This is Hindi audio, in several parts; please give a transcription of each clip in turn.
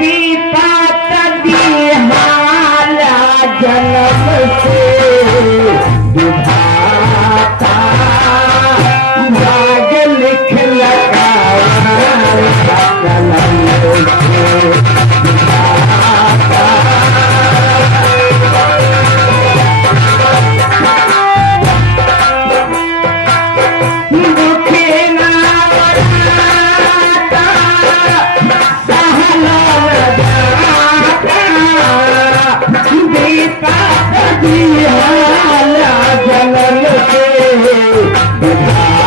विपात दिहाला जन्म से विधाता भाग लिख लगा कलम से विधाता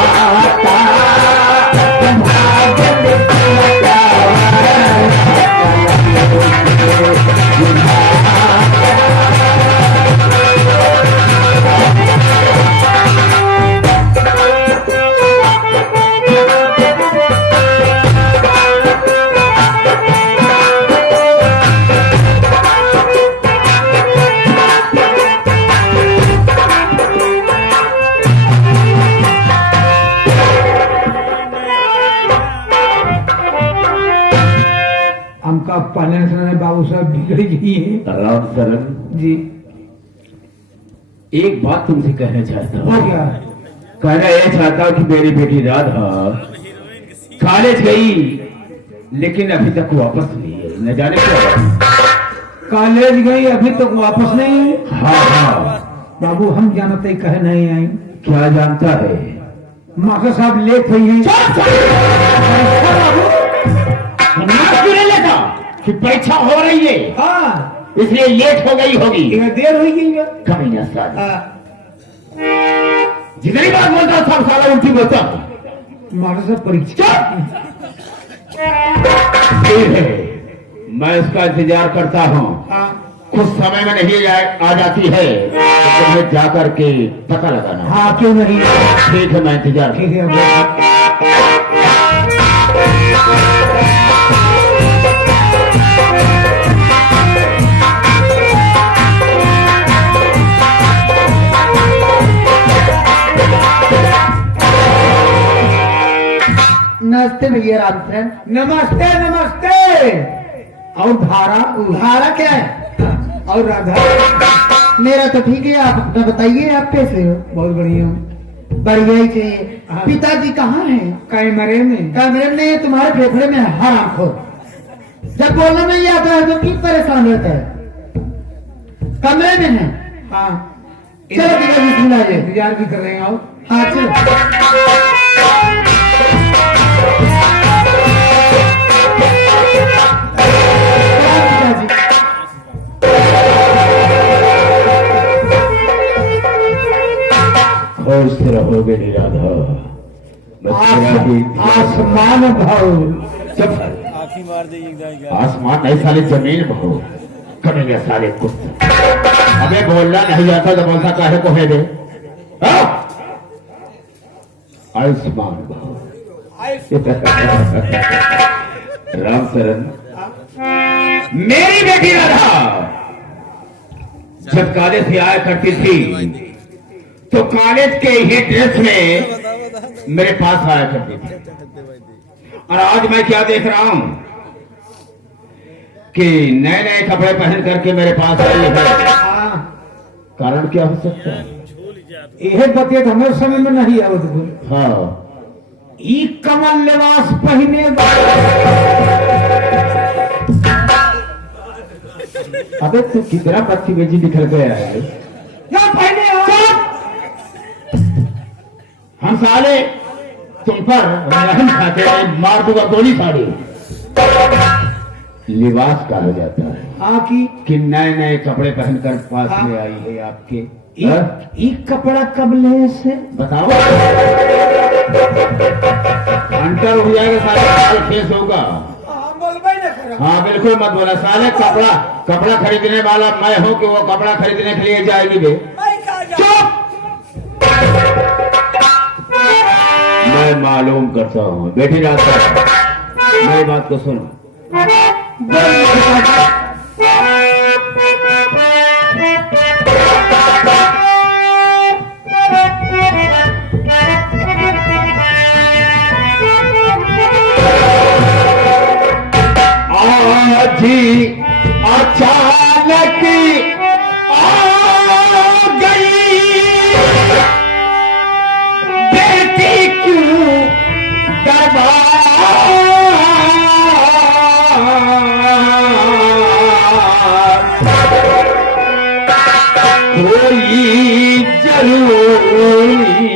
पालन से बाबू साहब बिगड़ गई है। राम शरण जी एक बात तुमसे कहना चाहता हूँ। क्या? कहना यह चाहता हूँ कि मेरी बेटी राधा कॉलेज गई लेकिन अभी तक वापस नहीं है। न जाने क्या कॉलेज गई अभी तक वापस नहीं है। हाँ हाँ बाबू हम जानते कहे नहीं आई। क्या जानता है? मास्टर साहब लेट हुई है कि परीक्षा हो रही है। हाँ इसलिए लेट हो गई होगी। देर हो गई है। कभी ना साला जितनी बार बोलता हूँ सब साला उल्टी बोलता हूँ। मास्टर साहब परीक्षा ठीक है मैं उसका इंतजार करता हूँ। हाँ कुछ समय में नहीं आ जाती है तो तुम्हें जाकर के पता लगाना। हाँ क्यों नहीं। ठीक है मैं इंतजार। ठीक है नमस्ते भैया रामचरण। नमस्ते नमस्ते। और धारा धारा क्या है? और राधा मेरा तो ठीक है, आप अपना बताइए, आप कैसे हो? बहुत बढ़िया हूँ। बढ़िया ही चाहिए। हाँ। पिताजी कहाँ हैं? कैमरे में। कमरे में तुम्हारे फेफड़े में हर आंखों जब बोलना नहीं आता है तो क्यों परेशान रहता है? कमरे में है। हाँ चलो पिताजी सुनाइए। इंतजार भी कर रहे हैं। और हाँ चलो। खुश रहोगे राधा। आसमान भाव आसमान नहीं साले जमीन भाव करेंगे साले कुछ। अबे बोलना नहीं आता तो बोलता काहे को है बे? आयुष्मान भाव। राम शरण मेरी बेटी राधा जब कॉलेज से आया करती थी तो कॉलेज के ही ड्रेस में मेरे पास आया करती थी। और आज मैं क्या देख रहा हूं कि नए नए कपड़े पहन करके मेरे पास आई है। कारण क्या हो सकता है? यह बतियत हमें समय में नहीं आवत। हाँ ई कमल लिबास पहने अबे तू कितना बदतमीजी निकल गया है। क्या पहने हो? हम साले तुम पर रहम खाते मार दूंगा गोली साड़ी। लिबास कहा जाता है कि नए नए कपड़े पहनकर पास में आई है आपके। एक कपड़ा कब ले से बताओ। अंटर हो जाएगा साले, फेस होगा। हाँ बिल्कुल मत बोला साले। कपड़ा खरीदने वाला मैं हूँ कि वो कपड़ा खरीदने के लिए जाएगी बे। चुप। मैं मालूम करता हूँ बेटी राधा मेरी बात को सुनो। ही अचानक आ गई बेटी क्यों कोई जरूरी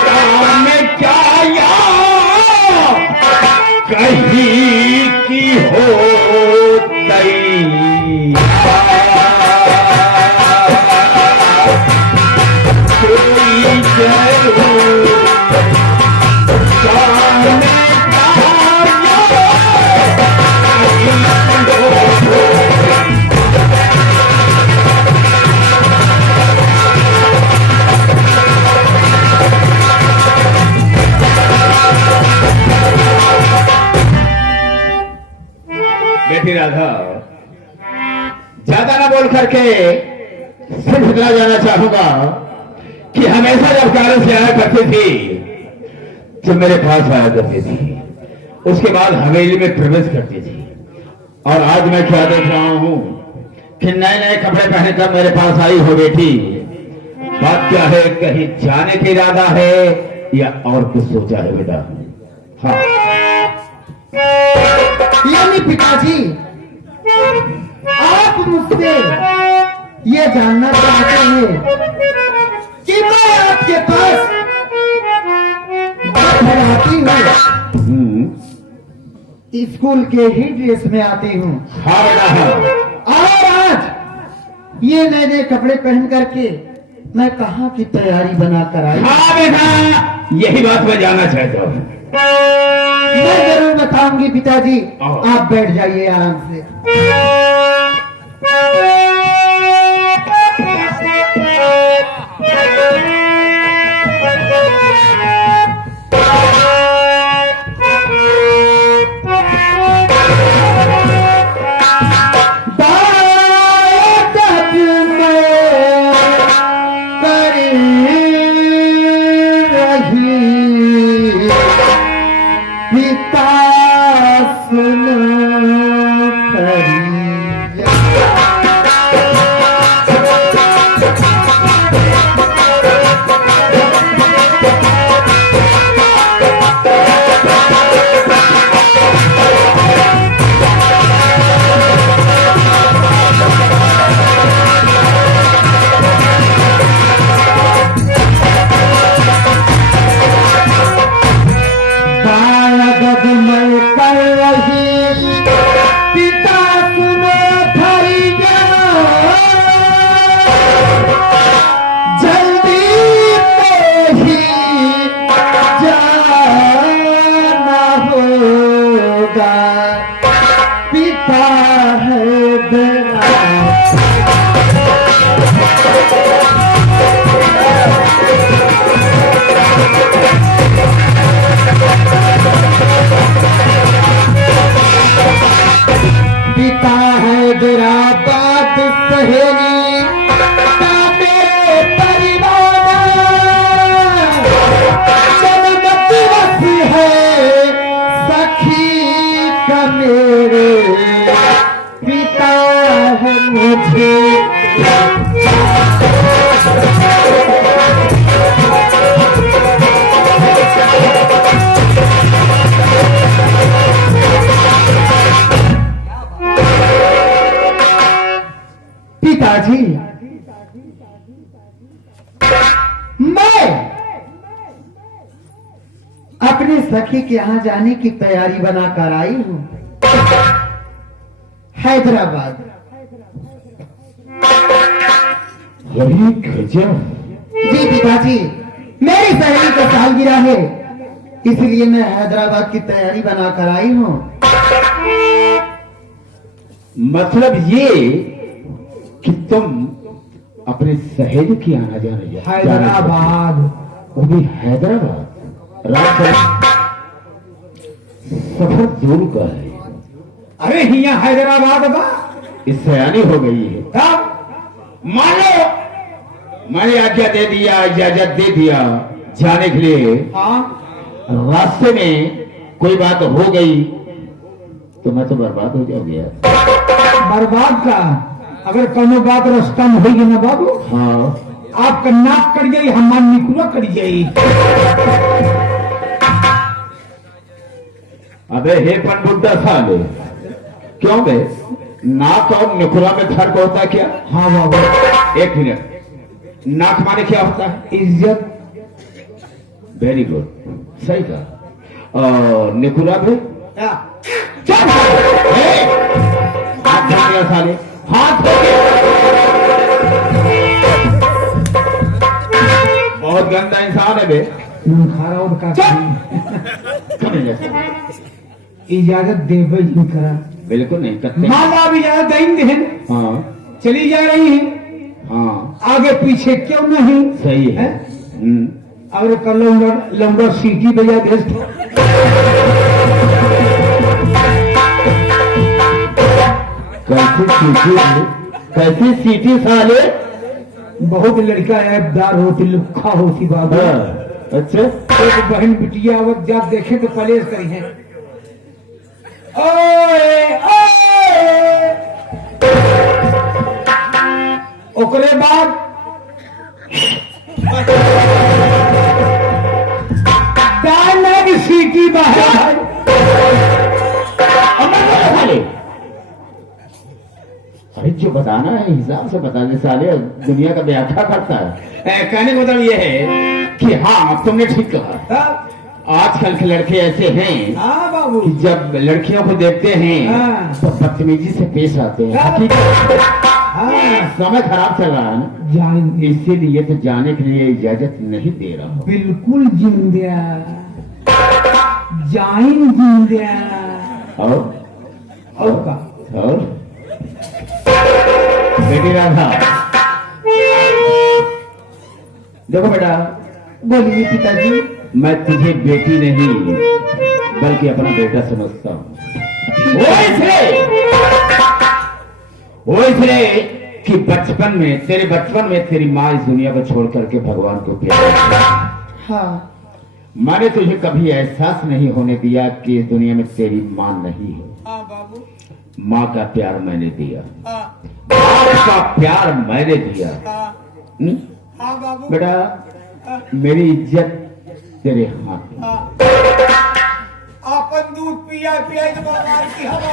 काम क्या या कहीं की हो गई कोई जरूरी काम बेटी राधा, ज्यादा ना बोल करके सिर्फ इतना जाना चाहूंगा कि हमेशा जब कार्य से आया करती थी, जब मेरे पास आया करती थी, उसके बाद हवेली में प्रवेश करती थी। और आज मैं क्या देख रहा हूं कि नए नए कपड़े पहने कर मेरे पास आई हो बेटी। बात क्या है, कहीं जाने का इरादा है या और कुछ सोचा है बेटा? हाँ यानी पिताजी, आप मुझसे ये जानना चाहते हैं कि मैं आपके पास घर आती हूँ, स्कूल के ही ड्रेस में आती हूँ, हाँ बेटा हाँ। और आज ये नए नए कपड़े पहन करके मैं कहाँ की तैयारी बनाकर आई? हाँ बेटा, यही बात मैं जानना चाहता हूँ। मैं जरूर बताऊंगी पिताजी, आप बैठ जाइए आराम से। पिताजी, मैं अपने सखी के यहाँ जाने की तैयारी बनाकर आई हूँ, हैदराबाद। जी पिताजी, मेरी सहेली का सालगिरह है, इसलिए मैं हैदराबाद की तैयारी बनाकर आई हूँ। मतलब ये कि तुम अपने सहेली की आना जाने हैदराबाद, वो भी हैदराबाद। रात सफर दूर का है। अरे हिया हैदराबाद बा, इस सयानी हो गई है। तब मान लो मैंने आज्ञा दे दिया, इजाजत दे दिया जाने के लिए। हाँ, रास्ते में कोई बात हो गई तो मैं तो बर्बाद हो जाओगे यार। बर्बाद का अगर कोनो बात रास्ता में होगी ना बाबू, हाँ आपका नाक कट जाई, हमार निकुरा कट जाई। अबे हे पन बुद्धा साले, क्यों बे? नाक और निकुरा में फर्क होता है क्या? हाँ बाबू। एक मिनट, नाक माने क्या होता है? इज्जत। वेरी गुड, सही कहा। और निकुरा भी चल हाथ धो गया साले, हाथ धो गया। बहुत गंदा इंसान है बे। खारा और का इजाजत देवे नहीं करा, बिल्कुल नहीं करते। माँ बाप इजाजत देंगे हैं, हाँ चली जा रही है, हाँ आगे पीछे क्यों नहीं? सही है। और कर लंबा सीटी बजा दे। कैसी सीटी साले? बहुत लड़का ऐबदार होती, लुखा होती बाबा। अच्छा, एक बहन बिटिया आवत जात देखे तो पलेस करी है। ओए ओए, ओकरे बाद दाना की सीटी बाहर। अरे जो बताना है हिसाब से बता दे साले, दुनिया का व्याख्या करता है। कहने का मतलब ये है कि हाँ तुमने ठीक कहा। आजकल के लड़के ऐसे हैं हाँ बाबू, कि जब लड़कियों को देखते हैं हाँ। तो बदतमीजी से पेश आते हैं। हाँ समय खराब चल रहा है ना, जाएंगे, इसीलिए तो जाने के लिए इजाजत नहीं दे रहा हूँ। बिल्कुल जिंदा जाइन जिंदा। और का और बेटी राधा, देखो बेटा, बोलिए पिताजी। मैं तुझे बेटी नहीं बल्कि अपना बेटा समझता हूँ। वो इसलिए कि बचपन में तेरी माँ इस दुनिया को छोड़ करके भगवान को प्यार किया। हाँ मैंने तुझे कभी एहसास नहीं होने दिया कि इस दुनिया में तेरी माँ नहीं है। हाँ बाबू, माँ का प्यार मैंने दिया, हाँ बाप का प्यार मैंने दिया। हाँ हाँ बाबू, बेटा मेरी इज्जत तेरे हाथ में। आपन दूध पिया पिया के बर्बाद की हवा।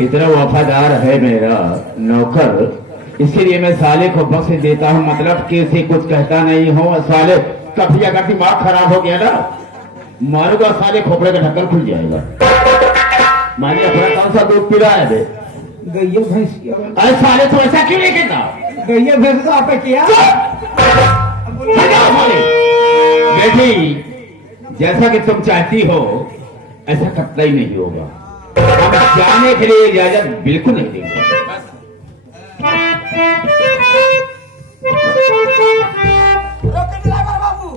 इतना वफादार है मेरा नौकर, इसीलिए मैं साले को बख्श देता हूँ, मतलब कि इसे कुछ कहता नहीं हूँ। साले कभी अगर दिमाग खराब हो गया ना, मारूंगा साले, खोपड़े का ढक्कन खुल जाएगा। मैंने अपना कौन सा दूध पी रहा है बे? गैया भैंस, अरे साले तो ऐसा क्यों नहीं कहता? गैया भैंस तो आपने किया। बेटी, जैसा कि तुम चाहती हो ऐसा कतई नहीं होगा। हम जाने के लिए इजाजत बिल्कुल नहीं देंगे। बाबू,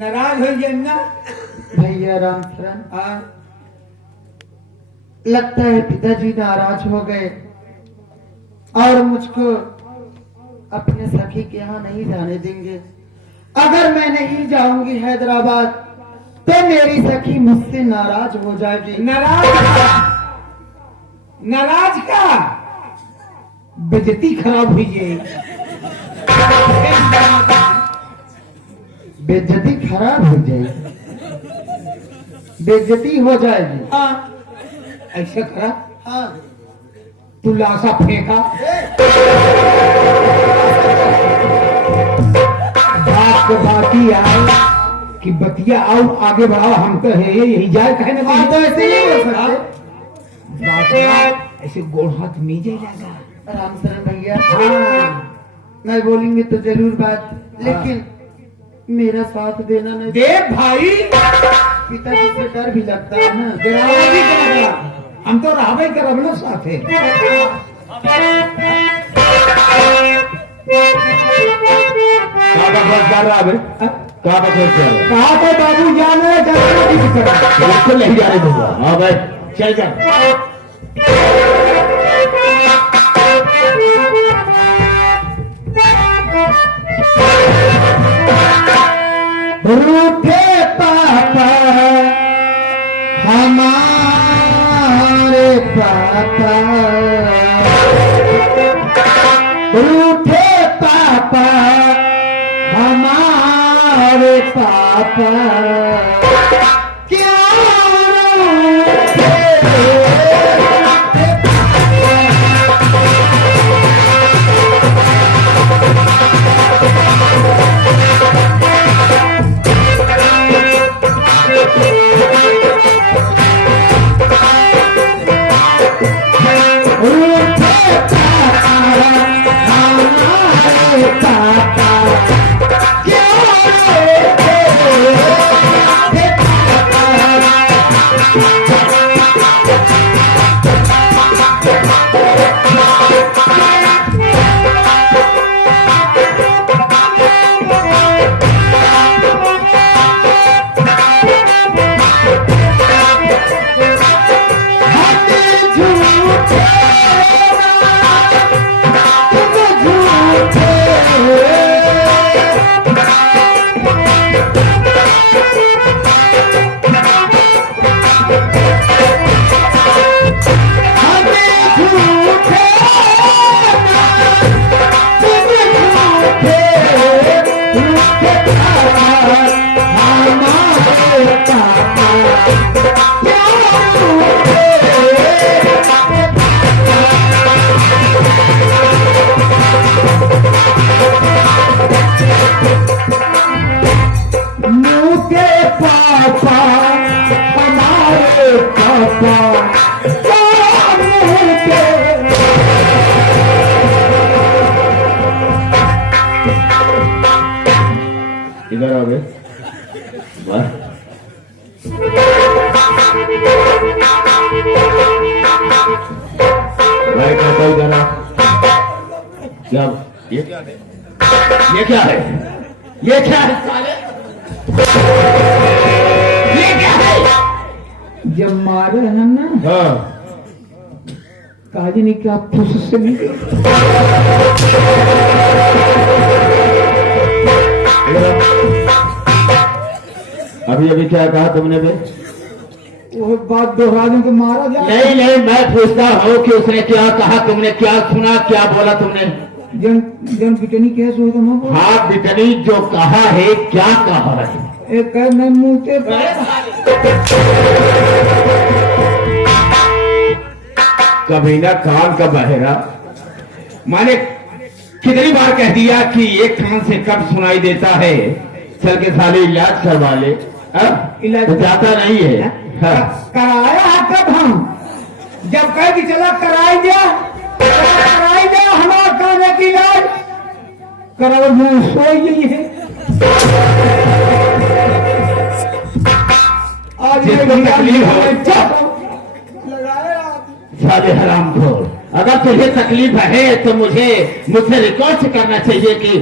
नाराज हो जाए ना भैया राम शरण, लगता है पिताजी नाराज हो गए और मुझको अपने सखी के यहाँ नहीं जाने देंगे। अगर मैं नहीं जाऊंगी हैदराबाद तो मेरी सखी मुझसे नाराज हो जाएगी। नाराज का बेइज्जती खराब हुई जाएगी। बेइज्जती खराब हो जाएगी, बेइज्जती हो जाएगी। हाँ ऐसा करा, हाँ तू लाशा फेंका, बात को बाकी आए कि बतिया आओ आगे बढ़ाओ, हम तो है यही जाए कहने हाँ, तो ऐसे नहीं हो सकते। बात ऐसे गोड़ हाथ मीजे जाएगा। राम शरण भैया, हाँ मैं बोलेंगे तो जरूर बात, लेकिन मेरा साथ देना नहीं। देव भाई, पिताजी से डर भी लगता है ना। गिरावा भी करेगा, हम तो रावे करब ना साथे। क्या बकवास कर रहा है? क्या बकवास कर रहा है? कहा तो बाबू जाने फिक्र बिल्कुल नहीं जाने दूंगा। हाँ भाई चल कर। रूठे पापा हमारे पापा, रूठे पापा हमारे पापा, क्यों रूठे? इधर आओगे। भाई कहता इधर आ। क्या ये क्या है? ये क्या है? ये क्या है साले? ये क्या है? जब मारे हैं ना हाँ काजी नहीं क्या फुस से नहीं अभी अभी क्या कहा तुमने बे? वो बात दोहरा दूं तो मारा जाए। नहीं नहीं, मैं पूछता हूँ कि उसने क्या कहा, तुमने क्या सुना, क्या बोला तुमने? जन जन पिटनी केस हो तो मैं हाँ बिटनी जो कहा है, क्या कहा है? एक कह मैं मुंहते कभी ना कान का बहेरा, माने कितनी बार कह दिया कि एक कान से कब सुनाई देता है, चल के साले इलाज करवा ले। इलाज तो जाता नहीं है। हाँ। कराया कब हम जब कह कि चला कराई दिया हमारा काने की इलाज करा मुंह सोई गई है। आज जिसको तकलीफ हो लगाया साले हरामखोर, अगर तुझे तकलीफ है तो मुझसे रिक्वेस्ट करना चाहिए कि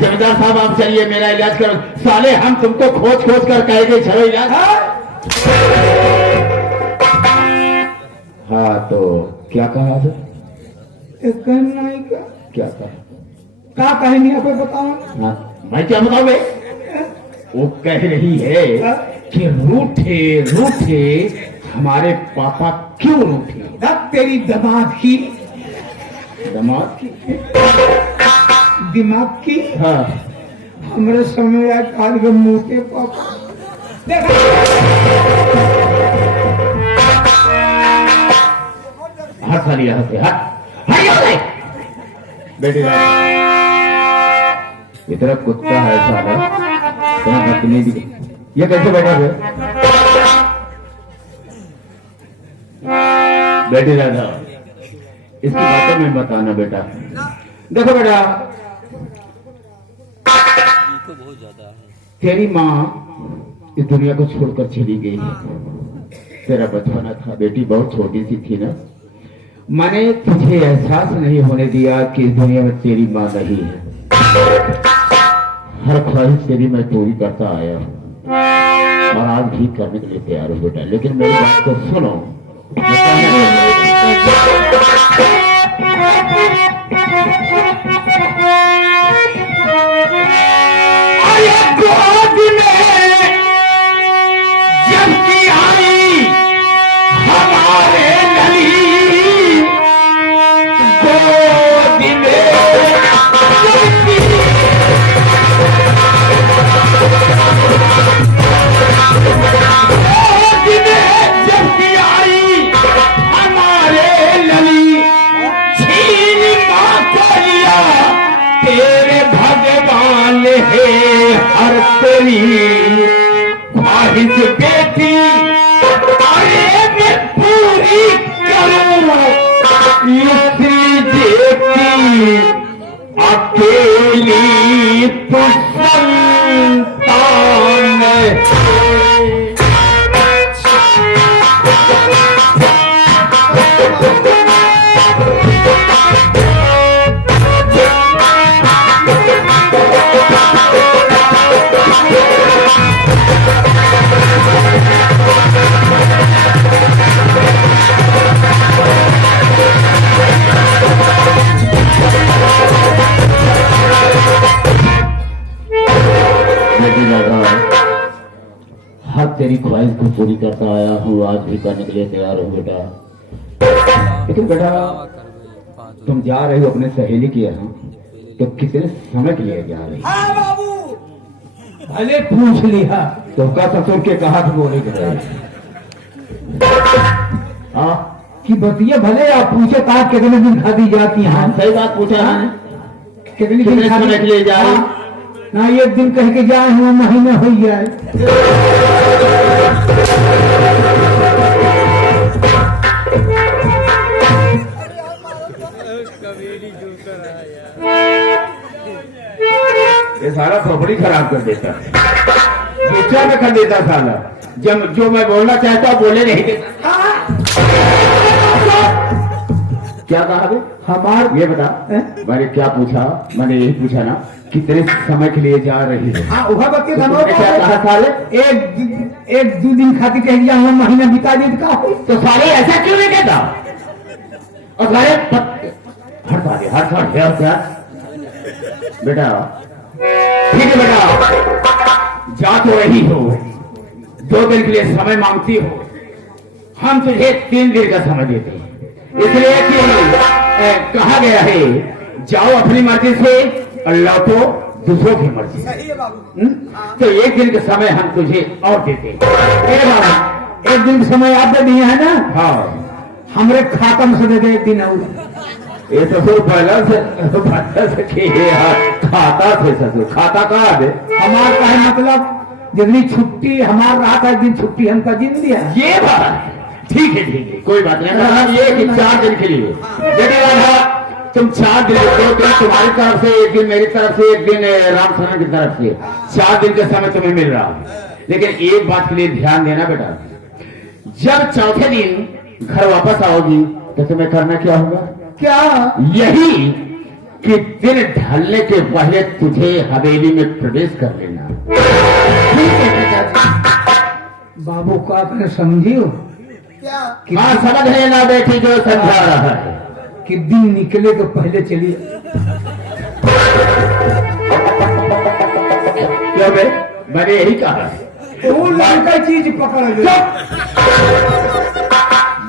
जमींदार साहब आप चलिए मेरा इलाज करो। साले हम तुमको खोज कर कहेंगे चलो इलाज। हाँ तो क्या कहा था? एक कहना ही क्या कहा? क्या कहेंगे आप बताओ। हाँ मैं क्या बताऊंगे? वो कह रही है कि रूठे हमारे पापा क्यों रूठे? तेरी दिमाग की हाँ हमारे समय आज के मोटे पापा देखा हट साली यहाँ से हट बेटी इतना कुत्ता है साला, इतना बदतमीजी। ये कैसे बैठा है? बेटी दादा इसकी बातों में बताना बेटा। देखो बेटा, तेरी माँ इस दुनिया को छोड़कर चली गई है। तेरा बचपना था बेटी, बहुत छोटी सी थी ना, मैंने तुझे एहसास नहीं होने दिया कि इस दुनिया में तेरी माँ नहीं है। हर ख्वाहिश तेरी मैं पूरी करता आया हूं। और आज भी करने के लिए तैयार हूँ बेटा, लेकिन मेरी बात को सुनो। मैं गोद में जबकि आई हमारे लली, गोद में जबकि आई हमारे लली, छीन मां को लिया तेरे भगवान है हर तेरी ख्वाहिश बेटी, अरे मैं पूरी करूं इसी जेती, अकेली तो संतान है। हर तेरी ख्वाहिश को पूरी करता आया हूँ, आज भी करने के लिए तैयार हूँ बेटा। लेकिन बेटा तुम जा रही हो अपने सहेली के यहाँ, तो कितने समय के लिए जा रही? हाँ बाबू, भले पूछ लिया तो का ससुर के कहा कि बोले के रहे कि बतिया भले आप पूछे कहा कितने दिन खाती जाती हैं। सही बात पूछा है, कितने कितने दिन समय के लिए जा रही? ना एक दिन कह के जाए हुआ महीना हो जाए। ये सारा खोपड़ी खराब कर देता है, बेचा में कर देता साला। जब जो मैं बोलना चाहता हूँ बोले नहीं देता। क्या कहा बे? हमार ये बता, मैंने क्या पूछा? मैंने यही पूछा ना कितने समय के लिए जा रही है। हाँ वह बच्चे तो क्या कहा साले? एक दो दिन खाती कह दिया हुआ महीना बिता दे तो साले ऐसा क्यों नहीं कहता? और साले हट साले हट बेटा, ठीक है बेटा, जा तो रही हो, 2 दिन के लिए समय मांगती हो, हम तुझे 3 दिन का समय देते हैं, इसलिए कि कहा गया है जाओ अपनी मर्जी से और लौटो दूसरों की मर्जी से। तो 1 दिन का समय हम तुझे और देते हैं। 1 दिन का समय आप दे दिए है ना? हाँ, हमरे खाता में से दे दे 1 दिन और। ये ससुर पहला से खाता थे ससुर, खाता कहाँ दे? हमार का है मतलब जितनी छुट्टी हमार रहा था 1 दिन छुट्टी हमका दिन दिया। ये बात ठीक है, कोई बात नहीं। मतलब ये कि 4 दिन के लिए यदि राधा तुम 4 दिन, 2 दिन तुम्हारी तरफ से, 1 दिन मेरी तरफ से, 1 दिन रामचरण की तरफ से, 4 दिन का समय तुम्हें मिल रहा है। लेकिन एक बात के लिए ध्यान देना बेटा, जब चौथे दिन घर वापस आओगी तो तुम्हें करना क्या होगा? क्या? यही कि दिन ढलने के पहले तुझे हवेली में प्रवेश कर लेना। ठीक है पिताजी। बाबू का कर समझियो क्या? हाँ समझ लेना बेटी जो समझा रहा है कि दिन निकले तो पहले चलिए। क्यों बे? मैंने यही कहा है। वो लड़का चीज पकड़ ले।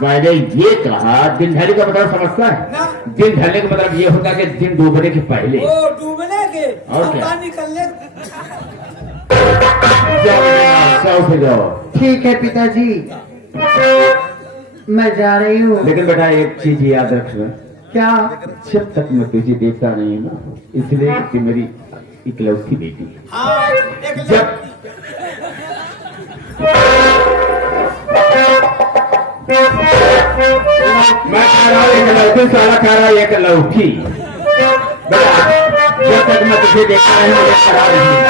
मैंने ये कहा दिन ढलने का मतलब समझता है? दिन ढलने का मतलब ये होता है कि दिन डूबने के पहले। वो डूबने के और क्या? निकलने। जाओ। ठीक है पिताजी, मैं जा रही हूँ। लेकिन बेटा एक चीज याद रखना, क्या? जब तक मैं तुझे देखता नहीं हूँ ना, इसलिए कि मेरी इकलौती बेटी है। हाँ, एक जब मैं कह रहा हूँ एक लौकी, साला कह रहा है एक लौकी। बेटा जब तक मैं तुझे देखता नहीं मुझे खराब नहीं।